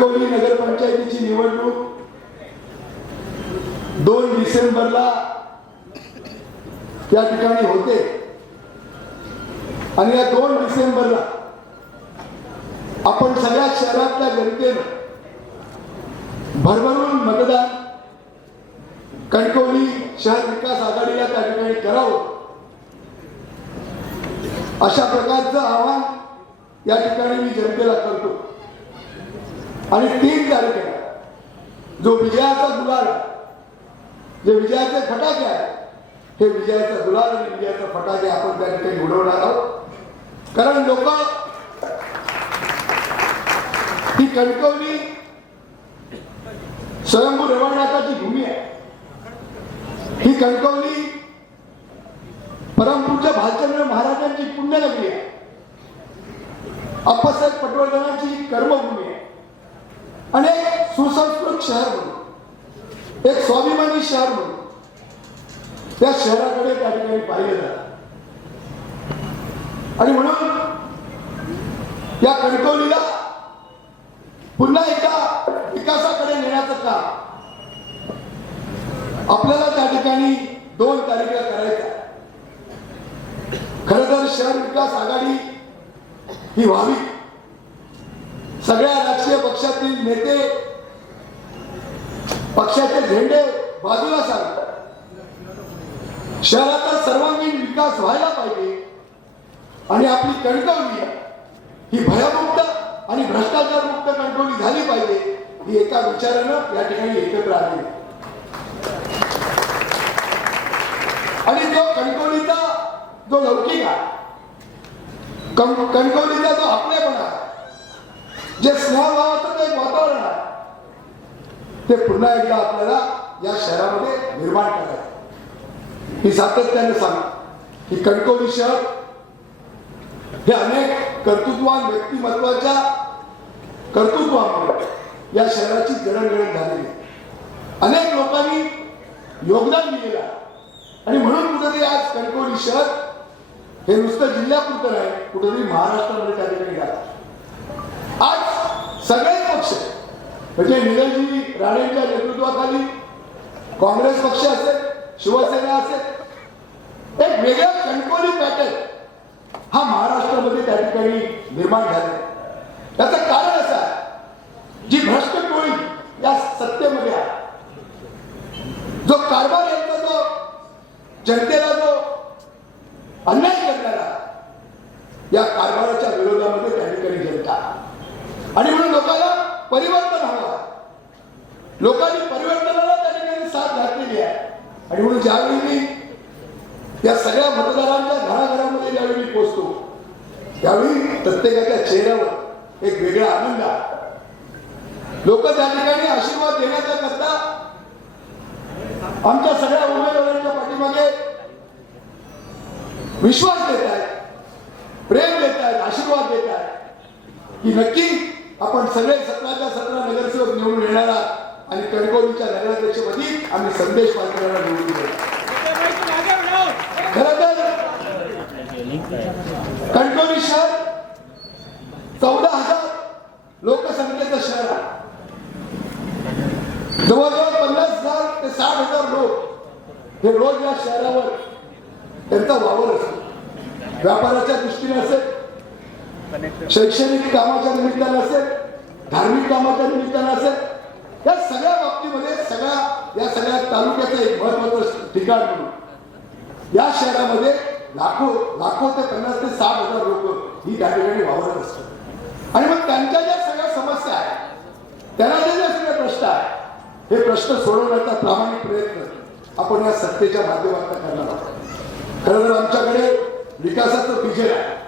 कणकवली नगरपंचायतीची निवडणूक दोन डिसेंबरला त्या ठिकाणी होते. आणि या दोन डिसेंबरला आपण सगळ्या शहरातल्या जनतेनं भरभरून मतदान कणकवली शहर विकास आघाडीला त्या ठिकाणी करावं. अशा प्रकारचं आव्हान या ठिकाणी मी जनतेला करतो. आणि तीन तारखेला जो विजयाचा गुलाल जे विजयाचे फटाके आहे हे विजयाचा गुलाल आणि विजयाचा फटाके आपण त्या ठिकाणी उडवणार आहोत. कारण लोक ही कणकवली स्वयंभू रवळनाथाची भूमी आहे. ही कणकवली परमपूरच्या भालचंद्र महाराजांची पुण्यनगरी आहे. अप्पासाहेब पटवर्धनाची कर्मभूमी आहे. आणि एक सुसंस्कृत शहर म्हणून. एक स्वाभिमानी शहर म्हणून. त्या शहराकडे त्या ठिकाणी पाहिलं जात. आणि म्हणून या कणकवलीला पुन्हा एका विकासाकडे नेण्याचं काम आपल्याला त्या ठिकाणी दोन तारखेला करायचं खर खरं तर शहर विकास आघाडी ही व्हावी. सगळ्या राजकीय पक्षातील नेते पक्षाचे झेंडे बाजूला सांगतात शहराचा सर्वांगीण विकास व्हायला पाहिजे आणि आपली कणकवली ही भयमुक्त आणि भ्रष्टाचार मुक्त कणकवली झाली पाहिजे ही एका विचारानं या ठिकाणी एकत्र आली. आणि जो कणकवलीचा जो लौकिक आहे कणकवलीचा जो आपलेपणा आहे जे स्नेहभावाचं एक वातावरण आहे. ते पुन्हा एकदा आपल्याला या शहरामध्ये निर्माण करायचं मी सातत्याने सांग की कणकवली शहर हे अनेक कर्तृत्वान व्यक्तिमत्वाच्या कर्तृत्वामुळे या शहराची जडणघडण झालेली आहे. अनेक लोकांनी योगदान दिलेलं आहे. आणि म्हणून कुठेतरी आज कणकवली शहर हे नुसतं जिल्ह्यापुरतं नाही कुठेतरी महाराष्ट्रामध्ये त्या ठिकाणी आज सगळे पक्ष म्हणजे निलयजी राणेंच्या नेतृत्वाखाली काँग्रेस पक्ष असेल शिवसेना असेल एक वेगळा कणकोली पॅटर्न हा महाराष्ट्रामध्ये त्या ठिकाणी निर्माण झाला त्याचं कारण असं आहे जी भ्रष्ट टोळी या सत्तेमध्ये आहे जो कारभार यांचा जो जनतेला जो अन्याय करणारा या कारभाराच्या विरोधामध्ये आणि म्हणून लोकांना परिवर्तन हवं लोकांनी परिवर्तनाला त्या ठिकाणी साथ घातलेली आहे. आणि म्हणून ज्यावेळी मी या सगळ्या मतदारांच्या घराघरामध्ये ज्यावेळी मी पोचतो त्यावेळी प्रत्येकाच्या चेहऱ्यावर एक वेगळा आनंद आहे. लोक त्या ठिकाणी आशीर्वाद देण्याच्या करता आमच्या सगळ्या उमेदवारांच्या पाठीमागे विश्वास देत आहेत प्रेम देत आहेत आशीर्वाद देत आहेत की नक्की आपण सगळे सतराच्या सतरा नगरसेवक निवडून येणारा आणि कणकवलीच्या नगराध्यक्षपदी आम्ही संदेश पाठवण्याला निवडून देणार खरं तर कणकवली शहर चौदा हजार लोकसंख्येचं शहर आहे. जवळजवळ पन्नास हजार ते साठ हजार लोक हे रोज या शहरावर त्यांचा वावर असतो. व्यापाराच्या दृष्टीने असेल शैक्षणिक कामाच्या निमित्तानं असेल धार्मिक कामाच्या निमित्तानं असेल या सगळ्या बाबतीमध्ये सगळ्या या सगळ्या तालुक्याचं एक महत्वाचं ठिकाण म्हणून. या शहरामध्ये लाखो लाखो ते पन्नास ते साठ हजार लोक ही त्या ठिकाणी वावरत असतात. आणि मग त्यांच्या ज्या सगळ्या समस्या आहेत त्यांना जे ज्या सगळे प्रश्न आहेत हे प्रश्न सोडवण्याचा प्रामाणिक प्रयत्न आपण या सत्तेच्या माध्यमातून करणार आहोत. खरं तर आमच्याकडे विकासाचं विजय आहे.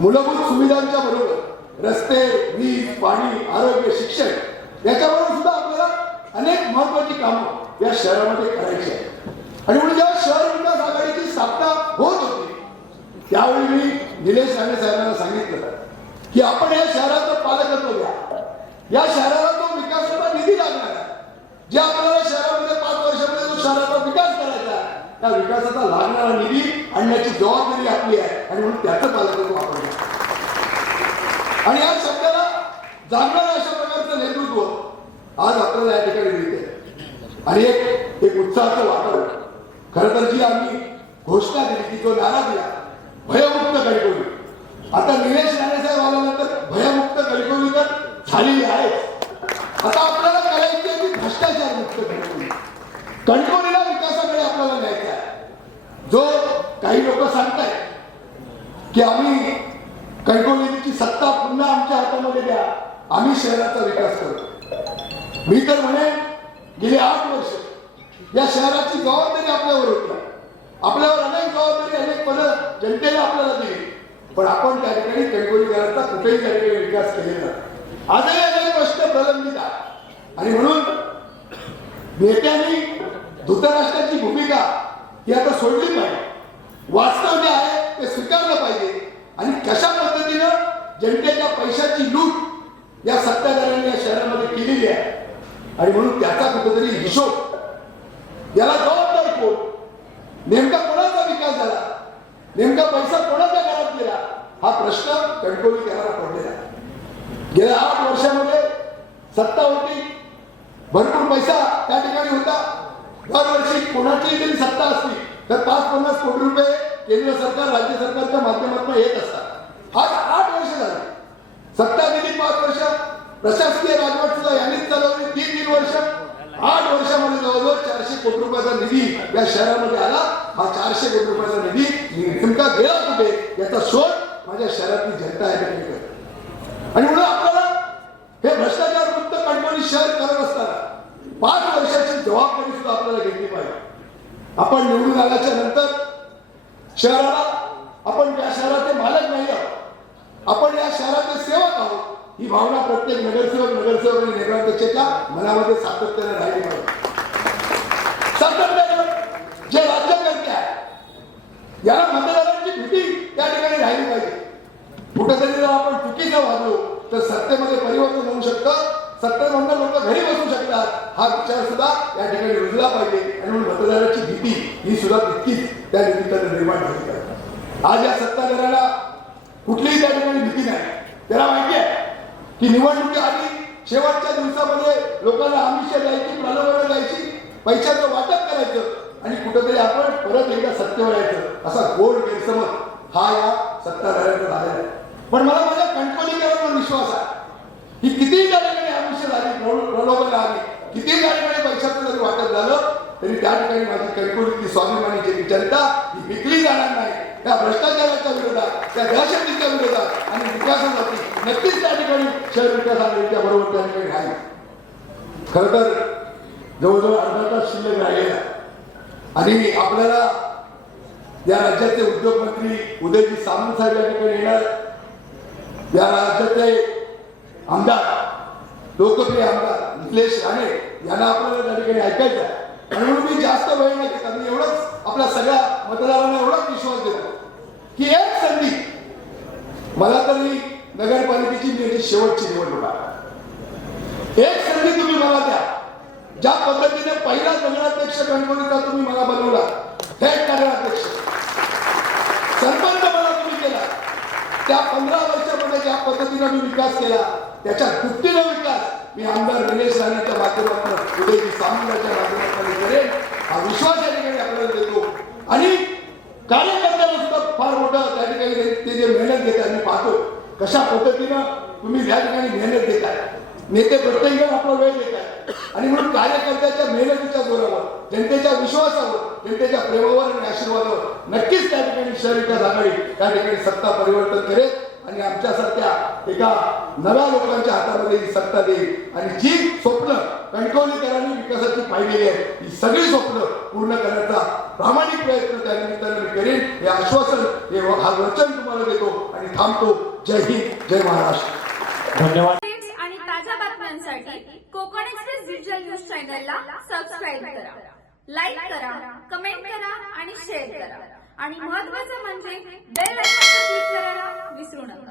मूलभूत सुविधांच्या बरोबर रस्ते वीज पाणी आरोग्य शिक्षण याच्याबरोबर सुद्धा आपल्याला अनेक महत्वाची कामं या शहरामध्ये करायची आहेत. आणि म्हणून जेव्हा शहर विकास आघाडीची स्थापना होत होती त्यावेळी मी निलेश राणे साहेबांना सांगितलं की आपण या शहराचं पालकत्व घ्या. या शहराला तो विकासाचा निधी लागणार आहे. जे आपल्याला शहरामध्ये पाच वर्षामध्ये तो शहराचा विकास करायचा त्या विकासाचा लागणारा निधी आणण्याची जबाबदारी आपली आहे. आणि म्हणून त्याचं पालकत्व आपण आणि या शब्दाला जाणणारं अशा प्रकारचं नेतृत्व आज आपल्याला या ठिकाणी मिळते आणि एक एक उत्साहाचं वातावरण. खरं तर जी आम्ही घोषणा दिली की जो नारा दिला भयमुक्त कणकवली आता निलेश राणेसाहेब आल्यानंतर भयमुक्त कणकवली तर झालेली आहे आता आपल्याला करायची भ्रष्टाचार मुक्त कणकवली कणकवलीला विकासाकडे आपल्याला न्यायचं जो काही लोक सांगतायत की आम्ही कणकवलीची सत्ता पुन्हा आमच्या हातामध्ये द्या आम्ही शहराचा विकास करतो. मी तर म्हणेन गेली आठ वर्ष या शहराची जबाबदारी आपल्यावर होती. आपल्यावर अनेक जबाबदारी अनेक पद जनतेने आपल्याला दिली. पण आपण त्या ठिकाणी कणकवलीकरांचा कुठेही त्या ठिकाणी विकास केलेला आजही अनेक प्रश्न प्रलंबित आहेत. आणि म्हणून नेत्यांनी धृतराष्ट्राची भूमिका ही आता सोडली पाहिजे. वास्तव जे आहे ते स्वीकारलं पाहिजे. आणि कशा पद्धतीनं जनतेच्या पैशाची लूट या सत्ताधाऱ्यांनी या शहरामध्ये केलेली आहे? आणि म्हणून त्याचा कुठेतरी हिशोब याला जबाबदार कोण? नेमका कोणाचा विकास झाला? नेमका पैसा कोणाच्या घरात गेला? हा प्रश्न कणकवली करायला पडलेला आहे. गेल्या आठ वर्षामध्ये सत्ता होती. भरपूर पैसा त्या ठिकाणी होता. दरवर्षी कोणाची जरी सत्ता असली तर पाच पन्नास कोटी रुपये केंद्र सरकार राज्य सरकारच्या माध्यमातून येत असतात. आज आठ वर्ष झाली. सत्ता गेली पाच वर्ष. प्रशासकीय राजवट सुद्धा यांनीच चालवली. तीन तीन वर्ष. आठ वर्षामध्ये जवळजवळ चारशे कोटी रुपयाचा निधी या शहरामध्ये आला. हा चारशे कोटी रुपयाचा निधी नेमका गेला कुठे? याचा शोध माझ्या शहरातली जनता आहे आणि म्हणून आपल्याला हे भ्रष्टाचार मुक्त कणकवली शहर करत असताना पाच वर्ष जबाबदारी सुद्धा आपल्याला घेतली पाहिजे. आपण निवडून आल्याच्यानंतर शहराला आपण त्या शहराचे मालक नाही आहोत आपण या शहराचे सेवक आहोत ही भावना प्रत्येक नगरसेवक नगरसेवक आणि नगराध्यक्षाच्या मनामध्ये सातत्याने राहिली पाहिजे. सातत्याने जे राज्यकर्ते आहे याला मतदारांची भीती त्या ठिकाणी राहिली पाहिजे. कुठेतरी जर आपण चुकीचं वागलो तर सत्तेमध्ये परिवर्तन होऊ शकतं. सत्तेमधनं लोक घरी बसू शकतात. हा विचार सुद्धा या ठिकाणी रुजला पाहिजे. आणि म्हणून मतदाराची भीती ही सुद्धा तितकीच त्या निमित्तानं निर्माण झाली आहे. आज या सत्ताधाऱ्याला कुठलीही त्या ठिकाणी भीती नाही. त्याला माहिती आहे की निवडणुकी आधी शेवटच्या दिवसामध्ये लोकांना आमिष द्यायची प्रलोभनं द्यायची पैशाचं वाटप करायचं आणि कुठंतरी आपण परत एकदा सत्तेवर यायचं असा गोड गैरसमज हा या सत्ताधाऱ्यांचा झालेला आहे. पण मला माझ्या कंट्रोलिंग विश्वास आहे ही कितीही त्या ठिकाणी आमिष झाली प्रलो- प्रलोभन आली कितीही त्या ठिकाणी पैशाचं जरी वाटप झालं तरी त्या ठिकाणी माझी कणकवलीतली स्वाभिमानीची जनता ही विकली जाणार नाही. त्या भ्रष्टाचाराच्या विरोधात त्या दहशतीच्या विरोधात आणि विकासासाठी नक्कीच त्या ठिकाणी शहर विकास आघाडीच्या बरोबर त्या ठिकाणी आहे. खर तर जवळजवळ अर्धा तास शिल्लक राहिलेला आणि आपल्याला या राज्याचे उद्योग मंत्री उदयजी सामंत साहेब या ठिकाणी येणार. या राज्याचे आमदार लोकप्रिय आमदार निलेश राणे यांना आपल्याला त्या ठिकाणी ऐकायचं आहे. म्हणून मी जास्त वेळ नाही कारण मी एवढंच आपल्या सगळ्या मतदारांना एवढाच विश्वास देतो की एक संधी मला तरी नगरपालिकेची मी शेवटची निवडणूक आहे. एक संधी तुम्ही मला द्या. ज्या पद्धतीने पहिला नगराध्यक्ष गणपतीचा तुम्ही मला बनवला हे नगराध्यक्ष. सरपंच मला तुम्ही केला. त्या पंधरा वर्षामध्ये ज्या पद्धतीने मी विकास केला त्याच्या दुपटीनं विकास मी आमदार निलेश राणेच्या माध्यमातून उदयजी सामंताच्या माध्यमातून करेन हा विश्वास या ठिकाणी आपल्याला देतो. आणि कार्यकर्त्यांना सुद्धा फार मोठं त्या ठिकाणी ते- ते जे मेहनत घेतात मी पाहतो. कशा पद्धतीनं तुम्ही या ठिकाणी मेहनत देताय नेते प्रत्येक जण आपला वेळ देत आहे आणि म्हणून कार्यकर्त्याच्या मेहनतीच्या जोरावर जनतेच्या विश्वासावर जनतेच्या प्रेमावर आणि आशीर्वादावर नक्कीच त्या ठिकाणी शहर विकास आघाडी त्या ठिकाणी सत्ता परिवर्तन करेल. आणि आमच्यासारख्या एका नव्या लोकांच्या हातामध्ये ही सत्ता देईल. आणि जी स्वप्न कणकवलीकरांनी विकासाची पाहिलेली आहेत ही सगळी स्वप्न पूर्ण करण्याचा प्रामाणिक प्रयत्न त्या निमित्तानं मी करेन. हे आश्वासन हे हा वचन तुम्हाला देतो आणि थांबतो. जय हिंद जय महाराष्ट्र. धन्यवाद. आणि ताज्या बातम्यांसाठी कोकण एक्सप्रेस डिजिटल न्यूज चॅनलला सबस्क्राईब करा. लाईक करा कमेंट करा आणि शेअर करा. आणि महत्त्वाचं म्हणजे बेल आयकॉनवर क्लिक करायला विसरू नका.